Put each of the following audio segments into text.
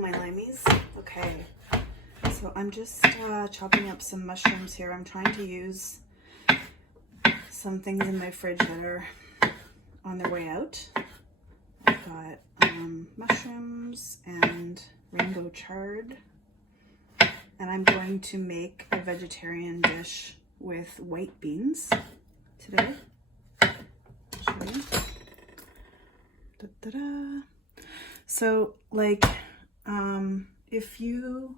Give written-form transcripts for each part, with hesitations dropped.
Hello, my limeys. Okay, so I'm just chopping up some mushrooms here. I'm trying to use some things in my fridge that are on their way out. I've got mushrooms and rainbow chard, and I'm going to make a vegetarian dish with white beans today. I'll show you. Da-da-da. So, like, if you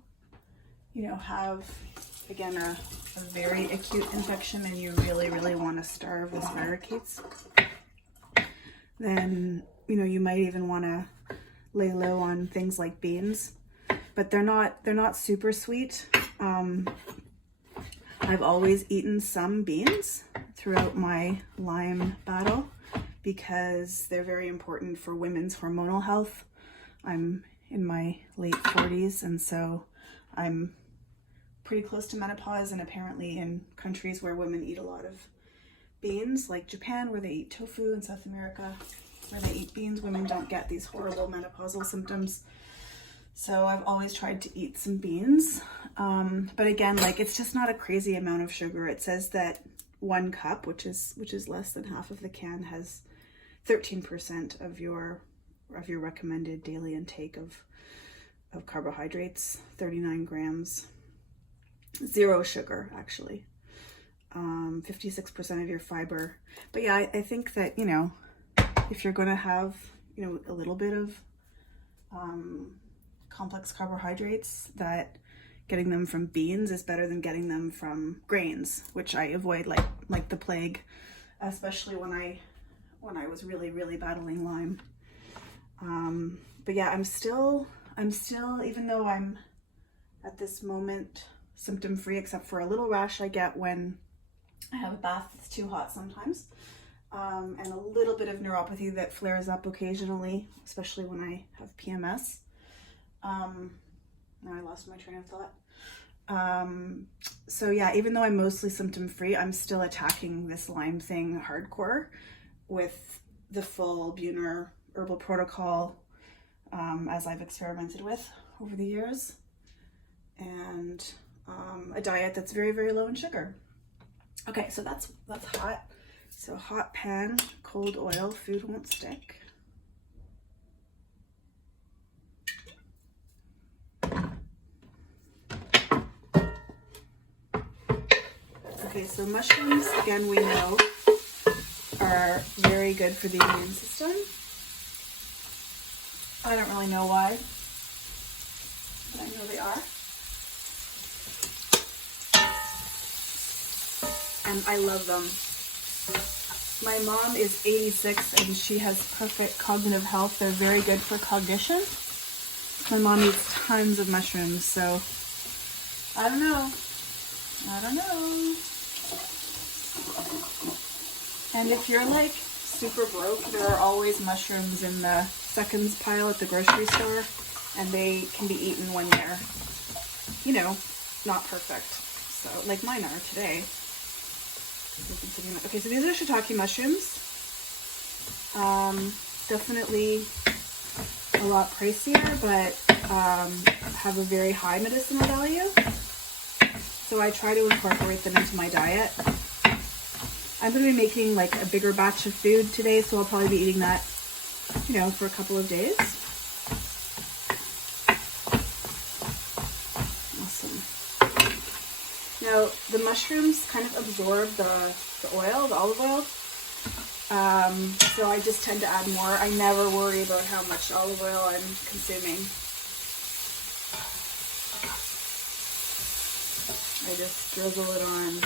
have, again, a very acute infection and you really want to starve the spirochetes, then, you might even want to lay low on things like beans, but they're not super sweet. I've always eaten some beans throughout my Lyme battle because they're very important for women's hormonal health. I'm in my late 40s, and so I'm pretty close to menopause, and apparently in countries where women eat a lot of beans, like Japan, where they eat tofu, and South America, where they eat beans, women don't get these horrible menopausal symptoms. So I've always tried to eat some beans. But again, like, it's just not a crazy amount of sugar. It says that 1 cup, which is less than half of the can, has 13% of your recommended daily intake of carbohydrates, 39 grams, 0 sugar, actually, 56% of your fiber. But yeah, I think that, if you're going to have, a little bit of complex carbohydrates, that getting them from beans is better than getting them from grains, which I avoid like the plague, especially when I was really battling Lyme. But yeah, I'm still, even though I'm at this moment symptom free, except for a little rash I get when I have a bath that's too hot sometimes, and a little bit of neuropathy that flares up occasionally, especially when I have PMS. Now I lost my train of thought. So yeah, even though I'm mostly symptom free, I'm still attacking this Lyme thing hardcore with the full Buhner herbal protocol, as I've experimented with over the years, and a diet that's very low in sugar. Okay, so that's hot. So hot pan, cold oil, food won't stick. Okay, so mushrooms, again, we know, are very good for the immune system. I don't really know why, but I know they are. And I love them. My mom is 86 and she has perfect cognitive health. They're very good for cognition. My mom eats tons of mushrooms, so I don't know. And if you're like super broke, there are always mushrooms in the seconds pile at the grocery store, and they can be eaten when they're, not perfect. So, like mine are today. Okay, so these are shiitake mushrooms. Definitely a lot pricier, but have a very high medicinal value. So I try to incorporate them into my diet. I'm going to be making like a bigger batch of food today, so I'll probably be eating that, for a couple of days. Awesome. Now, the mushrooms kind of absorb the oil, the olive oil. So I just tend to add more. I never worry about how much olive oil I'm consuming. I just drizzle it on.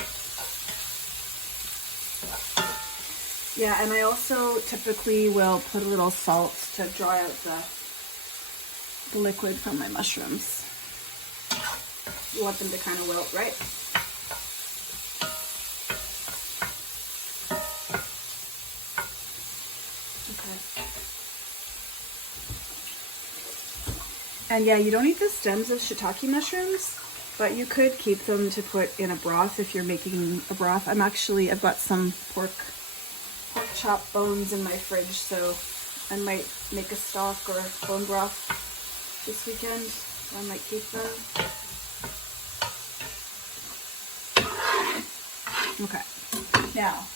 Yeah, and I also typically will put a little salt to dry out the liquid from my mushrooms. You want them to kind of wilt, right? Okay. And yeah, you don't eat the stems of shiitake mushrooms, but you could keep them to put in a broth if you're making a broth. I've got some pork chop bones in my fridge, so I might make a stock or bone broth this weekend. I might keep them. Okay. Now,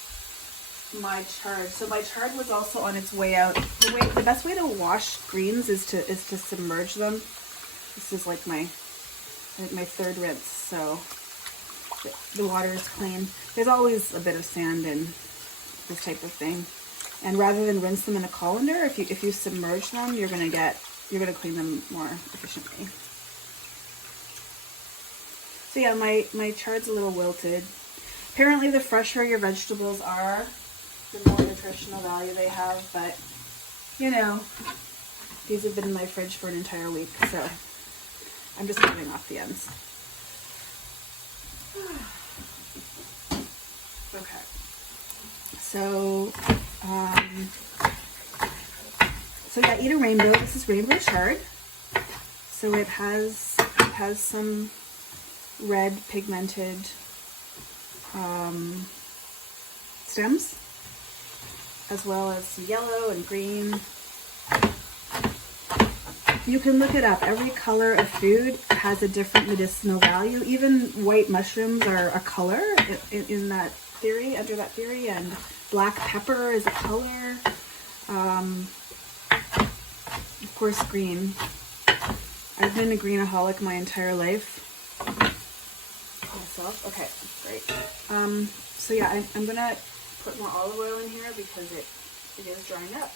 my chard. So my chard was also on its way out. The best way to wash greens is to submerge them. This is like my third rinse, so the water is clean. There's always a bit of sand in this type of thing, and rather than rinse them in a colander, if you submerge them, you're gonna clean them more efficiently. So yeah, my chard's a little wilted. Apparently, the fresher your vegetables are, the more nutritional value they have. But you know, these have been in my fridge for an entire week, so I'm just cutting off the ends. Okay, so yeah, eat a rainbow. This is rainbow chard. So it has some red pigmented stems, as well as some yellow and green. You can look it up. Every color of food has a different medicinal value. Even white mushrooms are a color in that theory, under that theory, and black pepper is a color. Of course, green. I've been a greenaholic my entire life. Myself. Okay, great. So yeah, I'm gonna put more olive oil in here because it is drying up.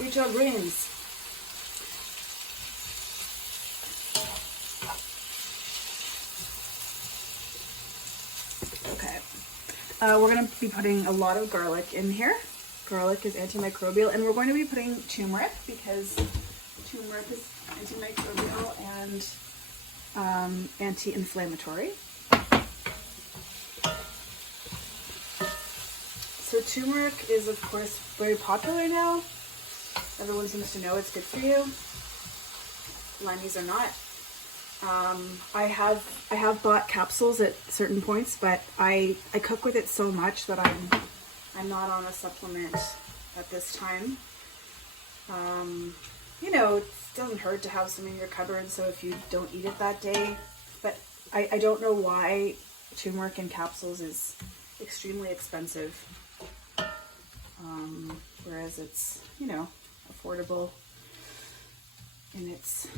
Eat your greens. Okay. We're going to be putting a lot of garlic in here. Garlic is antimicrobial, and we're going to be putting turmeric because turmeric is antimicrobial and anti-inflammatory. So turmeric is, of course, very popular now. Everyone seems to know it's good for you. Limeys are not. I have bought capsules at certain points, but I cook with it so much that I'm not on a supplement at this time. You know, it doesn't hurt to have some in your cupboard, so if you don't eat it that day. But I don't know why turmeric in capsules is extremely expensive, whereas it's, you know, affordable in its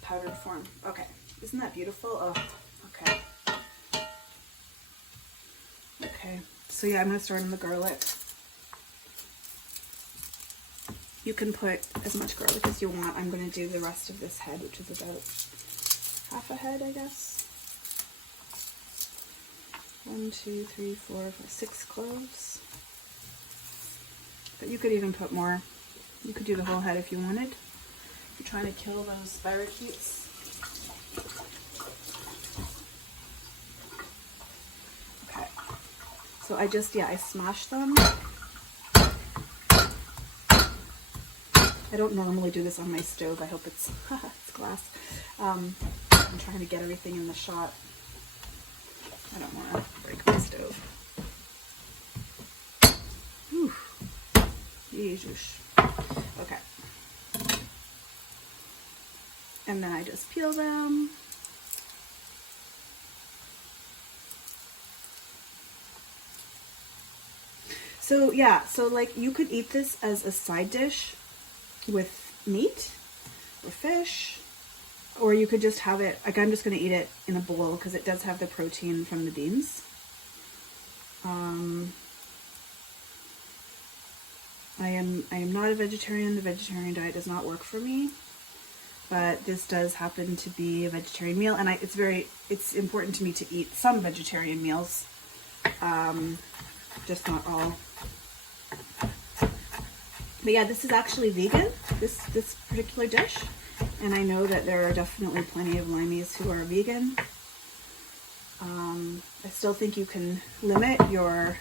powdered form. Okay, isn't that beautiful? Oh, okay. Okay, so yeah, I'm gonna start on the garlic. You can put as much garlic as you want. I'm gonna do the rest of this head, which is about half a head, I guess. 1, 2, 3, 4, 5, 6 cloves. But you could even put more. You could do the whole head if you wanted. If you're trying to kill those spirochetes. Okay. So I smashed them. I don't normally do this on my stove. I hope it's glass. I'm trying to get everything in the shot. I don't want to break my stove. Whew. Jesus. Okay. And then I just peel them. So yeah, so like you could eat this as a side dish with meat or fish, or you could just have it, like I'm just going to eat it in a bowl because it does have the protein from the beans. I am not a vegetarian. The vegetarian diet does not work for me, but this does happen to be a vegetarian meal, and it's important to me to eat some vegetarian meals, just not all. But yeah, this is actually vegan, this particular dish, and I know that there are definitely plenty of limeys who are vegan. I still think you can limit your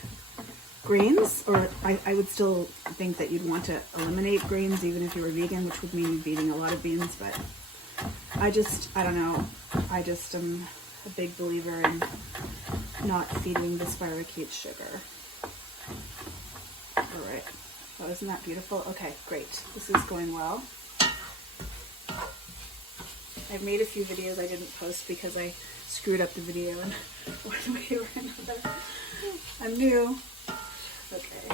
grains, or I would still think that you'd want to eliminate grains even if you were vegan, which would mean eating a lot of beans, but I don't know. I just am a big believer in not feeding the spirochete sugar. All right. Oh, isn't that beautiful? Okay, great. This is going well. I've made a few videos I didn't post because I screwed up the video in one way or another. I'm new. Okay.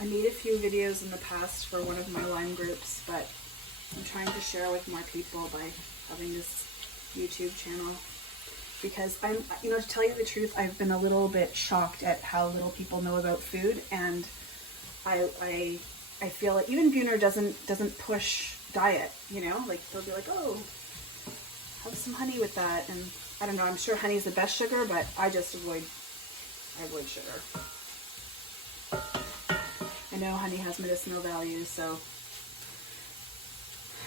I made a few videos in the past for one of my Lyme groups, but I'm trying to share with more people by having this YouTube channel. Because to tell you the truth, I've been a little bit shocked at how little people know about food, and I feel like even Gunnar doesn't push diet, like they'll be like, oh, have some honey with that, and I don't know, I'm sure honey is the best sugar, but I just avoid sugar. I know honey has medicinal value, so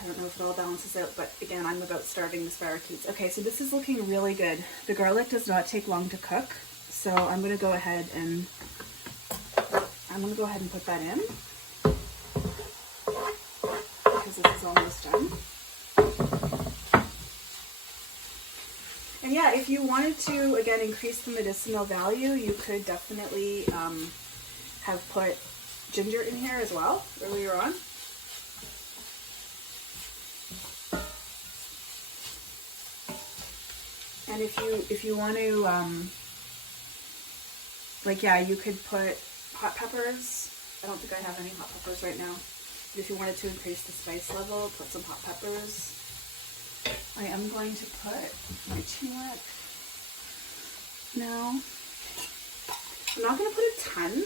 I don't know if it all balances out, but again, I'm about starving the spirochetes. Okay, so this is looking really good. The garlic does not take long to cook, so I'm going to go ahead and put that in because this is almost done. And yeah, if you wanted to, again, increase the medicinal value, you could definitely have put ginger in here as well earlier on. And if you want to, you could put hot peppers. I don't think I have any hot peppers right now. But if you wanted to increase the spice level, put some hot peppers. I am going to put my turmeric now. I'm not going to put a ton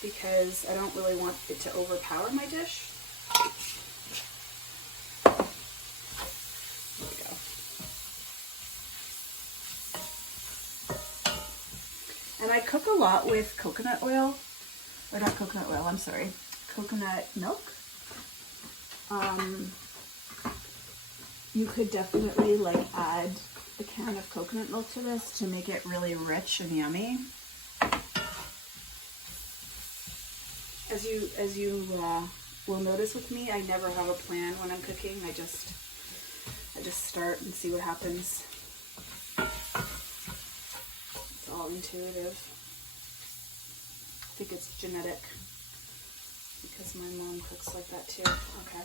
because I don't really want it to overpower my dish. There we go. And I cook a lot with coconut oil, or not coconut oil, I'm sorry, coconut milk. You could definitely add a can of coconut milk to this to make it really rich and yummy. As you will notice with me, I never have a plan when I'm cooking. I just start and see what happens. It's all intuitive. I think it's genetic because my mom cooks like that too. Okay.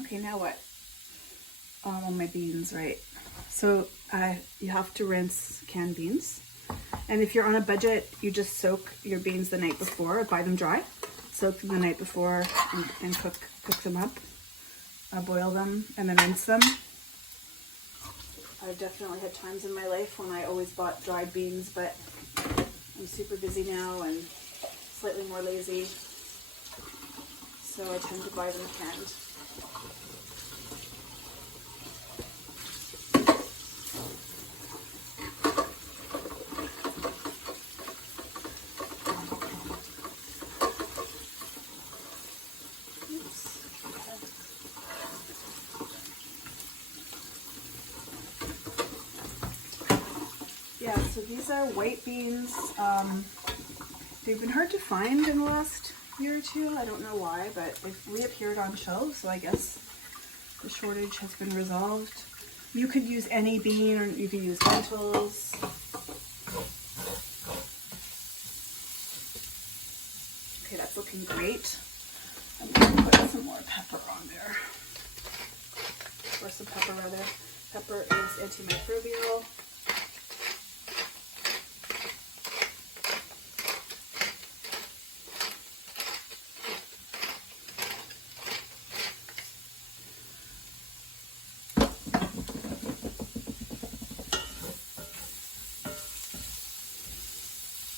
Okay, now what? On my beans, right? So you have to rinse canned beans. And if you're on a budget, you just soak your beans the night before, buy them dry. Soak them the night before and cook them up. Boil them and then rinse them. I've definitely had times in my life when I always bought dried beans, but I'm super busy now and slightly more lazy. So I tend to buy them canned. Yeah, so these are white beans. They've been hard to find in the last year or two. I don't know why, but they've reappeared on shelves, so I guess the shortage has been resolved. You could use any bean, or you could use lentils. Okay, that's looking great. I'm going to put some more pepper on there. Or some pepper, rather. Pepper is antimicrobial.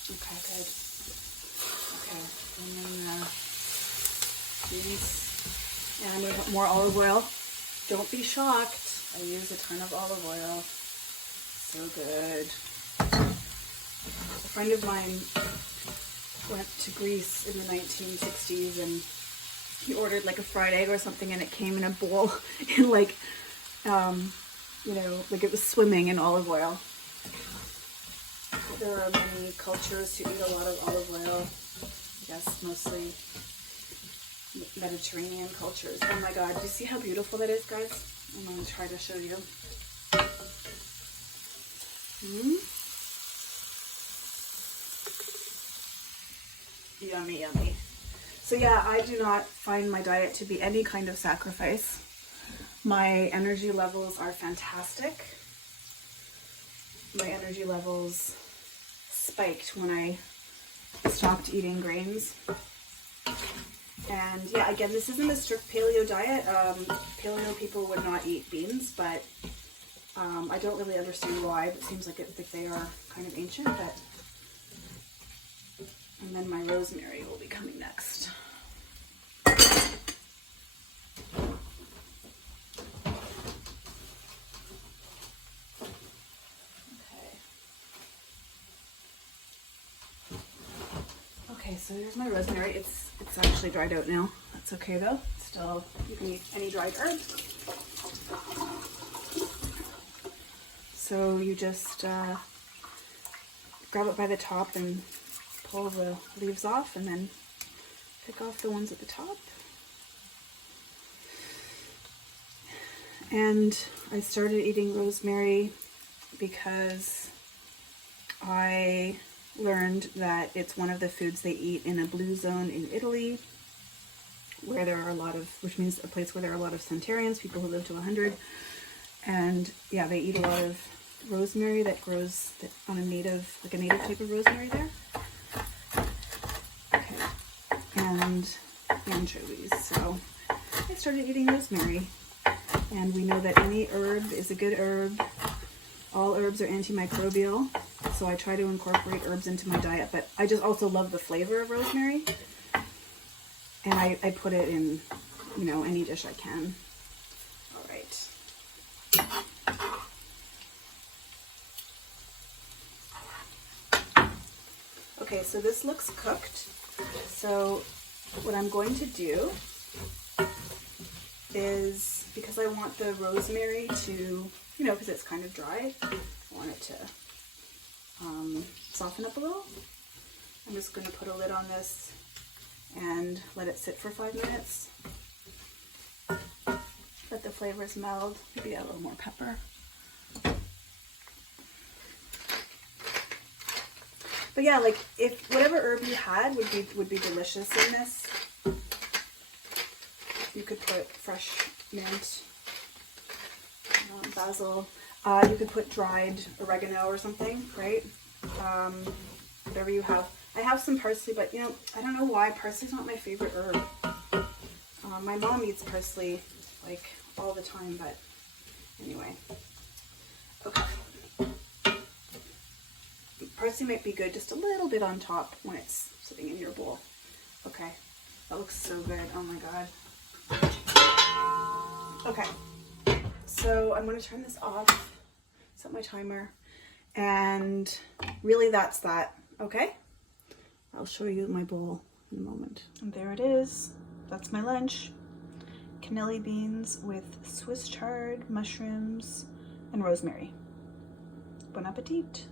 Okay, good. Okay, and then beans. And I'm going to put more olive oil. Don't be shocked. I use a ton of olive oil. So good. A friend of mine went to Greece in the 1960s and he ordered like a fried egg or something, and it came in a bowl in like it was swimming in olive oil. There are many cultures who eat a lot of olive oil. Yes, mostly Mediterranean cultures. Oh my god, do you see how beautiful that is, guys? I'm going to try to show you. Yummy, yummy. So yeah, I do not find my diet to be any kind of sacrifice. My energy levels are fantastic. My energy levels spiked when I stopped eating grains. And yeah, again, this isn't a strict paleo diet. Paleo people would not eat beans, but I don't really understand why. It seems like they are kind of ancient, but. And then my rosemary will be coming next. Okay, so here's my rosemary. It's actually dried out now. That's okay though. Still, you can eat any dried herb. So you just grab it by the top and pull the leaves off, and then pick off the ones at the top. And I started eating rosemary because I learned that it's one of the foods they eat in a blue zone in Italy, where there are a lot of, which means a place where there are a lot of centenarians, people who live to 100. And yeah, they eat a lot of rosemary that grows on a native, like a native type of rosemary there. Okay. And anchovies. So I started eating rosemary. And we know that any herb is a good herb. All herbs are antimicrobial. So I try to incorporate herbs into my diet, but I just also love the flavor of rosemary. And I put it in, you know, any dish I can. All right. Okay, so this looks cooked. So what I'm going to do is, because I want the rosemary to, you know, because it's kind of dry, I want it to soften up a little. I'm just going to put a lid on this and let it sit for 5 minutes. Let the flavors meld. Maybe add a little more pepper. But yeah, like if whatever herb you had would be delicious in this. You could put fresh mint, basil. You could put dried oregano or something, right? Whatever you have. I have some parsley, but you know, I don't know why parsley's not my favorite herb. My mom eats parsley like all the time, but anyway. Okay. Parsley might be good just a little bit on top when it's sitting in your bowl. Okay. That looks so good. Oh my god. Okay. So I'm going to turn this off. Set my timer. And really that's that. Okay? I'll show you my bowl in a moment. And there it is. That's my lunch. Cannelli beans with Swiss chard, mushrooms, and rosemary. Bon appetit.